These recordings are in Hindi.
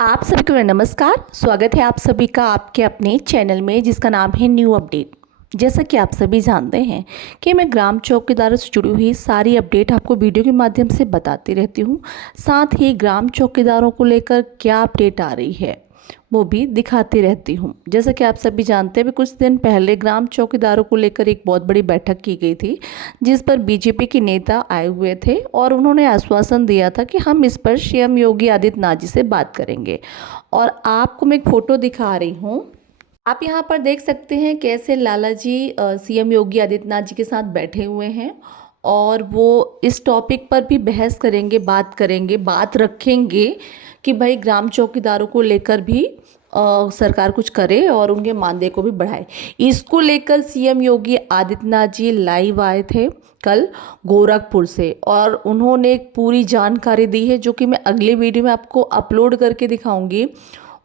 आप सभी को नमस्कार। स्वागत है आप सभी का आपके अपने चैनल में जिसका नाम है न्यू अपडेट। जैसा कि आप सभी जानते हैं कि मैं ग्राम चौकीदारों से जुड़ी हुई सारी अपडेट आपको वीडियो के माध्यम से बताती रहती हूँ। साथ ही ग्राम चौकीदारों को लेकर क्या अपडेट आ रही है वो भी दिखाती रहती हूँ। जैसा कि आप सभी जानते हैं कुछ दिन पहले ग्राम चौकीदारों को लेकर एक बहुत बड़ी बैठक की गई थी, जिस पर बीजेपी के नेता आए हुए थे और उन्होंने आश्वासन दिया था कि हम इस पर सीएम योगी आदित्यनाथ जी से बात करेंगे। और आपको मैं एक फ़ोटो दिखा रही हूँ। आप यहाँ पर देख सकते हैं कैसे लाला जी सीएम योगी आदित्यनाथ जी के साथ बैठे हुए हैं और वो इस टॉपिक पर भी बहस करेंगे, बात रखेंगे कि भाई ग्राम चौकीदारों को लेकर भी सरकार कुछ करे और उनके मानदेय को भी बढ़ाए। इसको लेकर सीएम योगी आदित्यनाथ जी लाइव आए थे कल गोरखपुर से और उन्होंने एक पूरी जानकारी दी है जो कि मैं अगले वीडियो में आपको अपलोड करके दिखाऊंगी।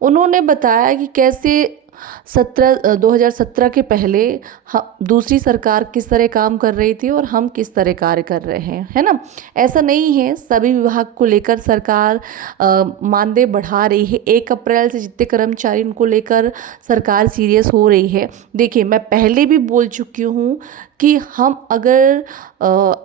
उन्होंने बताया कि कैसे 2017 के पहले दूसरी सरकार किस तरह काम कर रही थी और हम किस तरह कार्य कर रहे हैं, है ना। ऐसा नहीं है, सभी विभाग को लेकर सरकार मानदेय बढ़ा रही है। 1 अप्रैल से जितने कर्मचारी उनको लेकर सरकार सीरियस हो रही है। देखिए, मैं पहले भी बोल चुकी हूँ कि हम अगर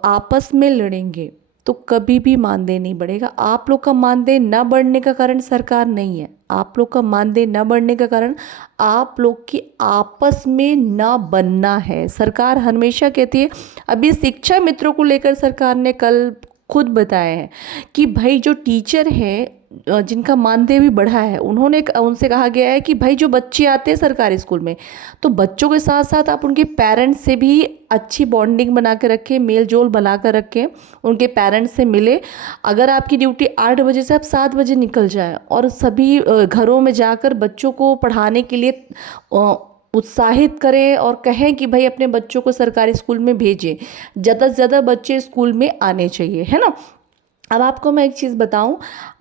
आपस में लड़ेंगे तो कभी भी मानदेय नहीं बढ़ेगा। आप लोग का मानदेय न बढ़ने का कारण सरकार नहीं है, आप लोग का मानदेय न बढ़ने का कारण आप लोग की आपस में न बनना है। सरकार हमेशा कहती है, अभी शिक्षा मित्रों को लेकर सरकार ने कल खुद बताया है कि भाई जो टीचर हैं जिनका मानदेय भी बढ़ा है, उनसे कहा गया है कि भाई जो बच्चे आते हैं सरकारी स्कूल में तो बच्चों के साथ साथ आप उनके पेरेंट्स से भी अच्छी बॉन्डिंग बना के रखें, मेल जोल बना कर रखें, उनके पेरेंट्स से मिले। अगर आपकी ड्यूटी 8 बजे से आप 7 बजे निकल जाए और सभी घरों में जाकर बच्चों को पढ़ाने के लिए उत्साहित करें और कहें कि भाई अपने बच्चों को सरकारी स्कूल में भेजें। ज़्यादा से ज़्यादा बच्चे स्कूल में आने चाहिए, है ना। अब आपको मैं एक चीज़ बताऊं,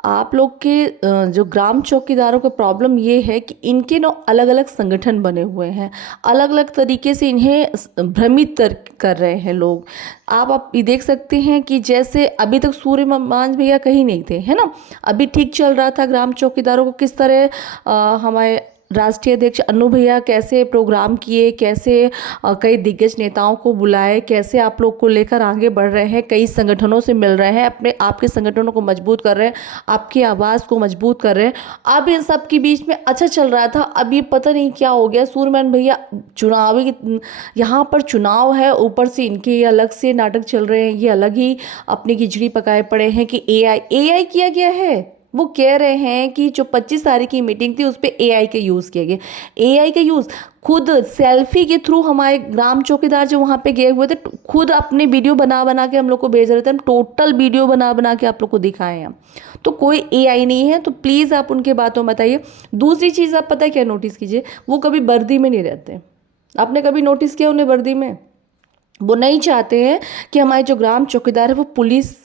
आप लोग के जो ग्राम चौकीदारों का प्रॉब्लम ये है कि इनके ना अलग अलग संगठन बने हुए हैं, अलग अलग तरीके से इन्हें भ्रमित कर रहे हैं लोग। आप ये देख सकते हैं कि जैसे अभी तक सूर्यमान भैया कहीं नहीं थे, है ना। अभी ठीक चल रहा था ग्राम चौकीदारों को किस तरह हमारे राष्ट्रीय अध्यक्ष अन्नू भैया कैसे प्रोग्राम किए, कैसे कई दिग्गज नेताओं को बुलाए, कैसे आप लोग को लेकर आगे बढ़ रहे हैं, कई संगठनों से मिल रहे हैं, अपने आपके संगठनों को मजबूत कर रहे हैं, आपकी आवाज़ को मजबूत कर रहे हैं। अब इन सब के बीच में अच्छा चल रहा था, अब ये पता नहीं क्या हो गया। सूर्यमान भैया चुनावी यहाँ पर चुनाव है, ऊपर से इनके अलग से नाटक चल रहे हैं, ये अलग ही अपनी खिचड़ी पकाए पड़े हैं कि एआई किया गया है। वो कह रहे हैं कि जो 25 तारीख की मीटिंग थी उस पर एआई का यूज़ किया गया। एआई का यूज़ खुद सेल्फी के थ्रू हमारे ग्राम चौकीदार जो वहाँ पे गए हुए थे खुद अपने वीडियो बना बना के हम लोग को भेज रहे थे। हम टोटल वीडियो बना बना के आप लोग को दिखाए हैं। तो कोई एआई नहीं है, तो प्लीज़ आप उनके बातों में बताइए। दूसरी चीज़ आप पता है क्या नोटिस कीजिए, वो कभी वर्दी में नहीं रहते। आपने कभी नोटिस किया उन्हें वर्दी में? वो नहीं चाहते हैं कि हमारे जो ग्राम चौकीदार है वो पुलिस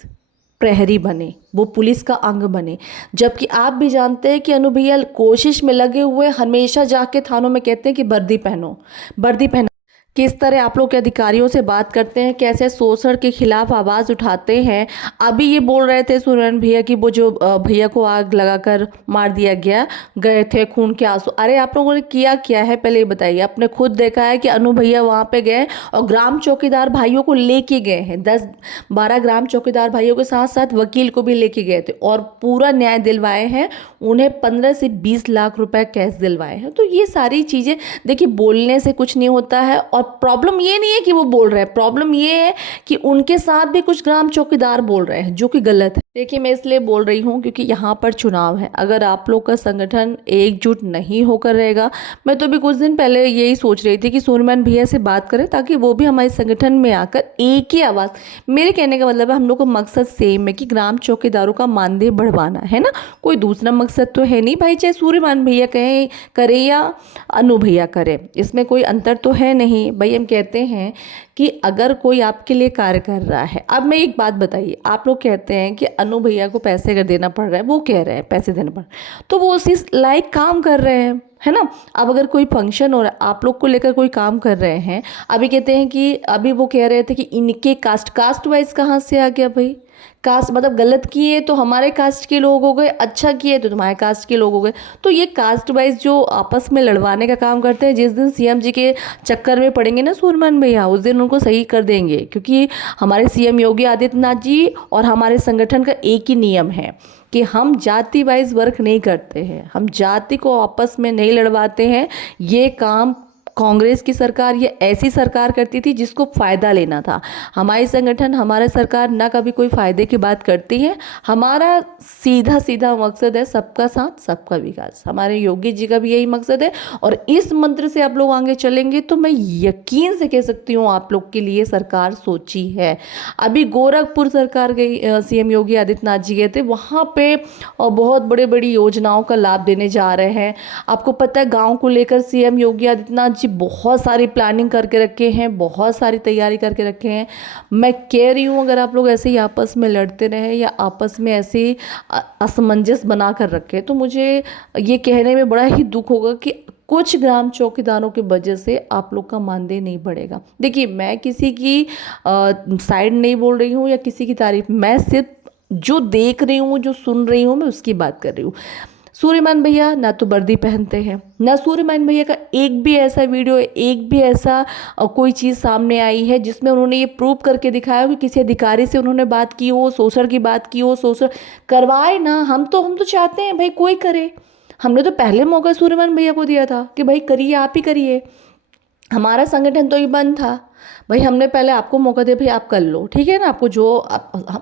प्रहरी बने, वो पुलिस का अंग बने। जबकि आप भी जानते हैं कि अनु भैया कोशिश में लगे हुए हमेशा जाके थानों में कहते हैं कि वर्दी पहनो, वर्दी पहनो। किस तरह आप लोग के अधिकारियों से बात करते हैं, कैसे शोषण के खिलाफ आवाज़ उठाते हैं। अभी ये बोल रहे थे सूर्यन भैया कि वो जो भैया को आग लगाकर मार दिया गया, गए थे खून के आंसू। अरे आप लोगों ने किया क्या है पहले ये बताइए। आपने खुद देखा है कि अनु भैया वहाँ पे गए और ग्राम चौकीदार भाइयों को लेके गए हैं। 10-12 ग्राम चौकीदार भाइयों के साथ साथ वकील को भी लेके गए थे और पूरा न्याय दिलवाए हैं। उन्हें 15 से 20 लाख रुपए कैश दिलवाए हैं। तो ये सारी चीज़ें देखिए, बोलने से कुछ नहीं होता है। और प्रॉब्लम ये नहीं है कि वो बोल रहे हैं, प्रॉब्लम ये है कि उनके साथ भी कुछ ग्राम चौकीदार बोल रहे हैं जो कि गलत है। देखिए, मैं इसलिए बोल रही हूँ क्योंकि यहाँ पर चुनाव है। अगर आप लोग का संगठन एकजुट नहीं होकर रहेगा, मैं तो भी कुछ दिन पहले यही सोच रही थी कि सूर्यमान भैया से बात करें ताकि वो भी हमारे संगठन में आकर एक ही आवाज़। मेरे कहने का मतलब है हम लोग का मकसद सेम है कि ग्राम चौकीदारों का मानदेय बढ़वाना है ना, कोई दूसरा मकसद तो है नहीं भाई। चाहे सूर्यमान भैया कहें करे या अनु भैया करे, इसमें कोई अंतर तो है नहीं भाई। हम कहते हैं कि अगर कोई आपके लिए कार्य कर रहा है, अब मैं एक बात बताइए, आप लोग कहते हैं कि अनु भैया को पैसे अगर देना पड़ रहा है, वो कह रहे हैं पैसे देना पड़ रहा है, तो वो उसी लायक काम कर रहे हैं, है ना। अब अगर कोई फंक्शन हो रहा है, आप लोग को लेकर कोई काम कर रहे हैं, अभी कहते हैं कि अभी वो कह रहे थे कि इनके कास्ट वाइज कहाँ से आ गया भाई। कास्ट मतलब गलत किए तो हमारे कास्ट के लोग हो गए, अच्छा किए तो तुम्हारे कास्ट के लोग हो गए। तो ये कास्ट वाइज जो आपस में लड़वाने का काम करते हैं, जिस दिन सीएम जी के चक्कर में पड़ेंगे ना सूरमन भैया, उस दिन उनको सही कर देंगे। क्योंकि हमारे सीएम योगी आदित्यनाथ जी और हमारे संगठन का एक ही नियम है कि हम जाति वाइज वर्क नहीं करते हैं, हम जाति को आपस में नहीं लड़वाते हैं। ये काम कांग्रेस की सरकार ये ऐसी सरकार करती थी जिसको फ़ायदा लेना था। हमारी संगठन हमारा सरकार ना कभी कोई फ़ायदे की बात करती है। हमारा सीधा सीधा मकसद है सबका साथ सबका विकास। हमारे योगी जी का भी यही मकसद है और इस मंत्र से आप लोग आगे चलेंगे तो मैं यकीन से कह सकती हूँ आप लोग के लिए सरकार सोची है। अभी गोरखपुर सरकार गई, सीएम योगी आदित्यनाथ जी गए थे, वहाँ पे बहुत बड़ी बड़ी योजनाओं का लाभ देने जा रहे हैं। आपको पता है गाँव को लेकर सीएम योगी आदित्यनाथ बहुत सारी प्लानिंग करके रखे हैं, बहुत सारी तैयारी करके रखे हैं। मैं कह रही हूँ अगर आप लोग ऐसे ही आपस में लड़ते रहे या आपस में ऐसे ही असमंजस बना कर रखे तो मुझे ये कहने में बड़ा ही दुख होगा कि कुछ ग्राम चौकीदारों की वजह से आप लोग का मानदेय नहीं बढ़ेगा। देखिए मैं किसी की साइड नहीं बोल रही हूँ या किसी की तारीफ, मैं सिर्फ जो देख रही हूँ जो सुन रही हूँ मैं उसकी बात कर रही हूँ। सूर्यमान भैया ना तो वर्दी पहनते हैं, ना सूर्यमान भैया का एक भी ऐसा वीडियो, एक भी ऐसा कोई चीज़ सामने आई है जिसमें उन्होंने ये प्रूव करके दिखाया हो कि किसी अधिकारी से उन्होंने बात की हो, शोषण की बात की हो। शोषण करवाए ना, हम तो चाहते हैं भाई कोई करे। हमने तो पहले मौका सूर्यमान भैया को दिया था कि भाई करिए, आप ही करिए। हमारा संगठन तो ये बंद था भाई, हमने पहले आपको मौका दिया, भाई आप कर लो, ठीक है ना। आपको जो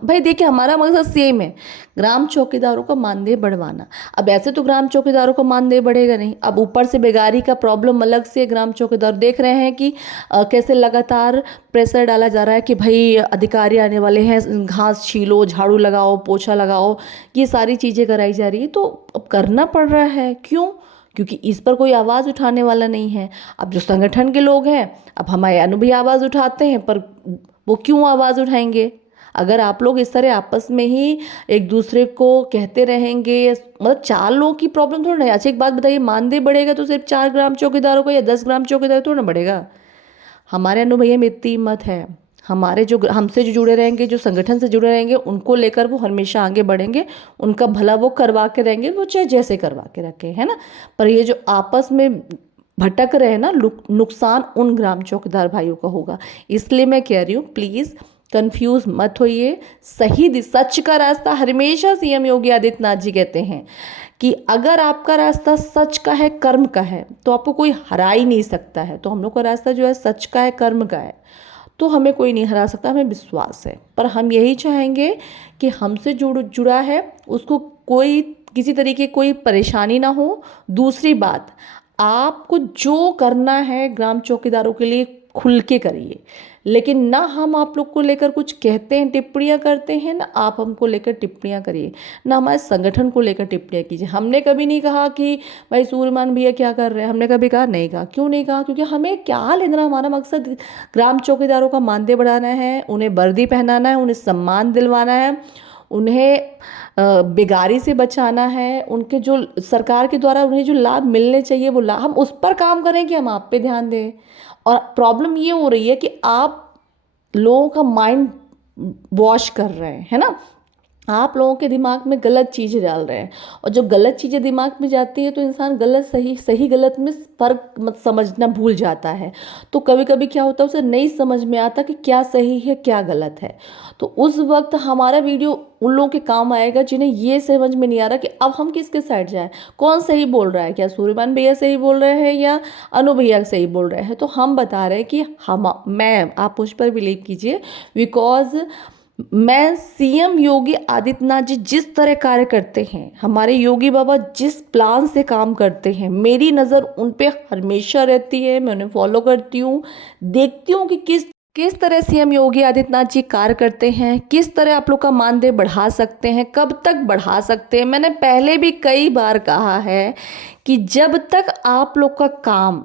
भाई देखिए हमारा मकसद सेम है, ग्राम चौकीदारों का मानदेय बढ़वाना। अब ऐसे तो ग्राम चौकीदारों का मानदेय बढ़ेगा नहीं, अब ऊपर से बेगारी का प्रॉब्लम अलग से। ग्राम चौकीदार देख रहे हैं कि कैसे लगातार प्रेशर डाला जा रहा है कि भाई अधिकारी आने वाले हैं, घास छीलो, झाड़ू लगाओ, पोछा लगाओ, ये सारी चीज़ें कराई जा रही है। तो अब करना पड़ रहा है, क्यों? क्योंकि इस पर कोई आवाज़ उठाने वाला नहीं है। अब जो संगठन के लोग हैं, अब हमारे अनुभवी आवाज़ उठाते हैं, पर वो क्यों आवाज़ उठाएंगे? अगर आप लोग इस तरह आपस में ही एक दूसरे को कहते रहेंगे, मतलब 4 लोगों की प्रॉब्लम थोड़ा ना। अच्छा एक बात बताइए, मानदेय बढ़ेगा तो सिर्फ 4 ग्राम चौकीदारों का या 10 ग्राम चौकीदार थोड़ा ना बढ़ेगा। हमारे अनुभवी में इतनी हिम्मत है, हमारे जो हमसे जो जुड़े रहेंगे, जो संगठन से जुड़े रहेंगे, उनको लेकर वो हमेशा आगे बढ़ेंगे, उनका भला वो करवा के रहेंगे, वो चाहे जैसे करवा के रखे, है ना। पर ये जो आपस में भटक रहे हैं ना, नुकसान उन ग्राम चौकीदार भाइयों का होगा। इसलिए मैं कह रही हूँ प्लीज़ कंफ्यूज मत होइए। सही सच का रास्ता हमेशा सीएम योगी आदित्यनाथ जी कहते हैं कि अगर आपका रास्ता सच का है, कर्म का है, तो आपको कोई हरा ही नहीं सकता है। तो हम लोग का रास्ता जो है सच का है, कर्म का है, तो हमें कोई नहीं हरा सकता, हमें विश्वास है। पर हम यही चाहेंगे कि हमसे जुड़ा है उसको कोई किसी तरीके कोई परेशानी ना हो। दूसरी बात, आपको जो करना है ग्राम चौकीदारों के लिए खुल के करिए, लेकिन ना हम आप लोग को लेकर कुछ कहते हैं, टिप्पणियां करते हैं, ना आप हमको लेकर टिप्पणियां करिए, ना हमारे संगठन को लेकर टिप्पणियां कीजिए। हमने कभी नहीं कहा कि भाई सूर्यमान भैया क्या कर रहे हैं, हमने कभी कहा नहीं कहा। क्यों नहीं कहा? क्योंकि हमें क्या लेना, हमारा मकसद ग्राम चौकीदारों का मानदेय बढ़ाना है, उन्हें वर्दी पहनाना है, उन्हें सम्मान दिलवाना है, उन्हें बेगारी से बचाना है, उनके जो सरकार के द्वारा उन्हें जो लाभ मिलने चाहिए वो लाभ, हम उस पर काम करें कि हम आप पे ध्यान दें। और प्रॉब्लम ये हो रही है कि आप लोगों का माइंड वॉश कर रहे हैं, है ना। आप लोगों के दिमाग में गलत चीज़ें डाल रहे हैं, और जब गलत चीज़ें दिमाग में जाती है तो इंसान गलत सही सही गलत में फ़र्क मत समझना भूल जाता है। तो कभी कभी क्या होता है, उसे नहीं समझ में आता कि क्या सही है क्या गलत है। तो उस वक्त हमारा वीडियो उन लोगों के काम आएगा जिन्हें ये समझ में नहीं आ रहा कि अब हम किसके साइड जाएं, कौन सही बोल रहा है, क्या सूर्यमान भैया सही बोल रहे हैं या अनु भैया सही बोल रहे हैं। तो हम बता रहे हैं कि आप मुझ पर बिलीव कीजिए, बिकॉज मैं सीएम योगी आदित्यनाथ जी जिस तरह कार्य करते हैं, हमारे योगी बाबा जिस प्लान से काम करते हैं, मेरी नज़र उन पे हमेशा रहती है। मैं उन्हें फॉलो करती हूँ, देखती हूँ कि किस तरह सीएम योगी आदित्यनाथ जी कार्य करते हैं, किस तरह आप लोग का मानदेय बढ़ा सकते हैं, कब तक बढ़ा सकते हैं। मैंने पहले भी कई बार कहा है कि जब तक आप लोग का काम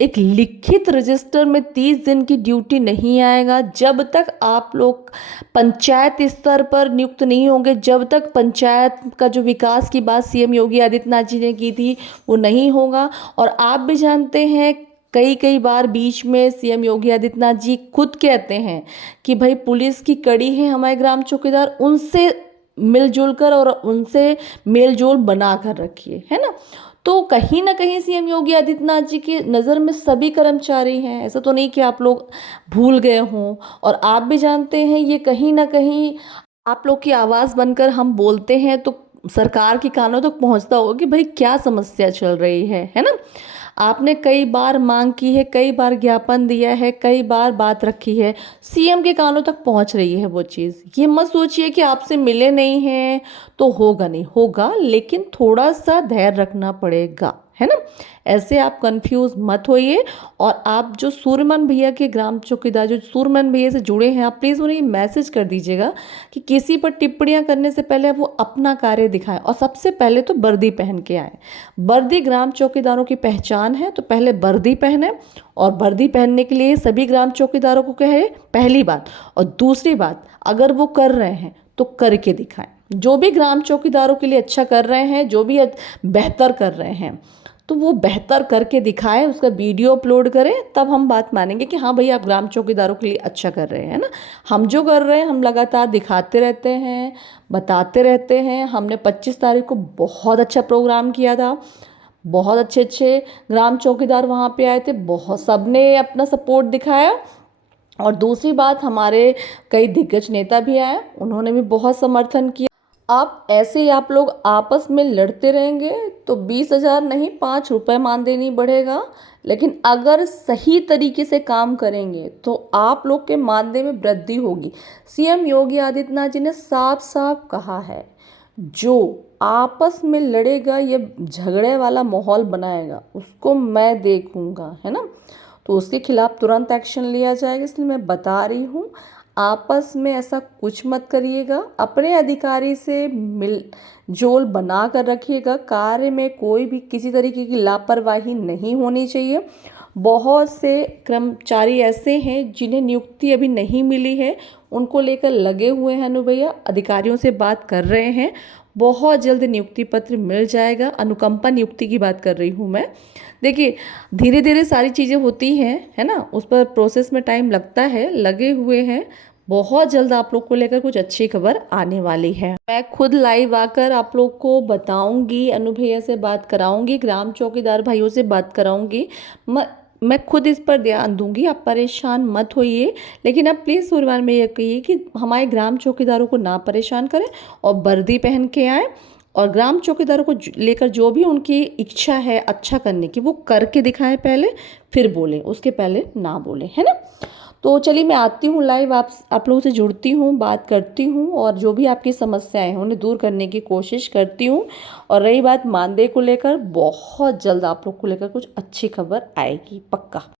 एक लिखित रजिस्टर में 30 दिन की ड्यूटी नहीं आएगा, जब तक आप लोग पंचायत स्तर पर नियुक्त नहीं होंगे, जब तक पंचायत का जो विकास की बात सीएम योगी आदित्यनाथ जी ने की थी वो नहीं होगा। और आप भी जानते हैं कई कई बार बीच में सीएम योगी आदित्यनाथ जी खुद कहते हैं कि भाई पुलिस की कड़ी है हमारे ग्राम चौकीदार, उनसे मिलजुल कर और उनसे मेलजोल बना कर रखिए, है ना। तो कहीं ना कहीं सीएम योगी आदित्यनाथ जी की नज़र में सभी कर्मचारी हैं, ऐसा तो नहीं कि आप लोग भूल गए हों। और आप भी जानते हैं ये कहीं ना कहीं आप लोग की आवाज़ बनकर हम बोलते हैं तो सरकार के कानों तक पहुंचता होगा कि भाई क्या समस्या चल रही है ना। आपने कई बार मांग की है, कई बार ज्ञापन दिया है, कई बार बात रखी है, सीएम के कानों तक पहुंच रही है वो चीज़। ये मत सोचिए कि आपसे मिले नहीं हैं तो होगा नहीं, होगा, लेकिन थोड़ा सा धैर्य रखना पड़ेगा, है ना। ऐसे आप कंफ्यूज मत होइए। और आप जो सूरमन भैया के ग्राम चौकीदार, जो सूरमन भैया से जुड़े हैं, आप प्लीज़ उन्हें मैसेज कर दीजिएगा कि किसी पर टिप्पणियां करने से पहले वो अपना कार्य दिखाएं और सबसे पहले तो वर्दी पहन के आए। वर्दी ग्राम चौकीदारों की पहचान है, तो पहले वर्दी पहने। और वर्दी पहनने के लिए सभी ग्राम चौकीदारों को कहे, पहली बात। और दूसरी बात, अगर वो कर रहे हैं तो करके दिखाएं। जो भी ग्राम चौकीदारों के लिए अच्छा कर रहे हैं, जो भी बेहतर कर रहे हैं, तो वो बेहतर करके दिखाएं, उसका वीडियो अपलोड करें, तब हम बात मानेंगे कि हाँ भाई आप ग्राम चौकीदारों के लिए अच्छा कर रहे हैं ना। हम जो कर रहे हैं हम लगातार दिखाते रहते हैं, बताते रहते हैं। हमने 25 तारीख को बहुत अच्छा प्रोग्राम किया था, बहुत अच्छे अच्छे ग्राम चौकीदार वहाँ पे आए थे, बहुत सबने अपना सपोर्ट दिखाया। और दूसरी बात, हमारे कई दिग्गज नेता भी आए, उन्होंने भी बहुत समर्थन किया। आप ऐसे ही आप लोग आपस में लड़ते रहेंगे तो 20,000 नहीं 5 रुपये मानदेय नहीं बढ़ेगा। लेकिन अगर सही तरीके से काम करेंगे तो आप लोग के मानदेय में वृद्धि होगी। सीएम योगी आदित्यनाथ जी ने साफ साफ कहा है, जो आपस में लड़ेगा, ये झगड़े वाला माहौल बनाएगा, उसको मैं देखूंगा, है ना। तो उसके खिलाफ तुरंत एक्शन लिया जाएगा। इसलिए मैं बता रही हूँ, आपस में ऐसा कुछ मत करिएगा। अपने अधिकारी से मिल जोल बना कर रखिएगा। कार्य में कोई भी किसी तरीके की लापरवाही नहीं होनी चाहिए। बहुत से कर्मचारी ऐसे हैं जिन्हें नियुक्ति अभी नहीं मिली है, उनको लेकर लगे हुए हैं अनु भैया, अधिकारियों से बात कर रहे हैं। बहुत जल्द नियुक्ति पत्र मिल जाएगा। अनुकंपा नियुक्ति की बात कर रही हूँ मैं। देखिए, धीरे धीरे सारी चीज़ें होती हैं, है ना, उस पर प्रोसेस में टाइम लगता है, लगे हुए हैं। बहुत जल्द आप लोग को लेकर कुछ अच्छी खबर आने वाली है। मैं खुद लाइव आकर आप लोग को बताऊंगी, अनु भैया से बात कराऊंगी, ग्राम चौकीदार भाइयों से बात कराऊंगी। मैं खुद इस पर ध्यान दूंगी, आप परेशान मत होइए। लेकिन आप प्लीज़ सूर्यवान में ये कहिए कि हमारे ग्राम चौकीदारों को ना परेशान करें और वर्दी पहन के आए। और ग्राम चौकीदारों को लेकर जो भी उनकी इच्छा है अच्छा करने की, वो करके दिखाएं पहले, फिर बोलें, उसके पहले ना बोलें, है ना। तो चलिए मैं आती हूँ लाइव, आप लोगों से जुड़ती हूँ, बात करती हूँ और जो भी आपकी समस्याएं हैं उन्हें दूर करने की कोशिश करती हूँ। और रही बात मानदेय को लेकर, बहुत जल्द आप लोग को लेकर कुछ अच्छी खबर आएगी, पक्का।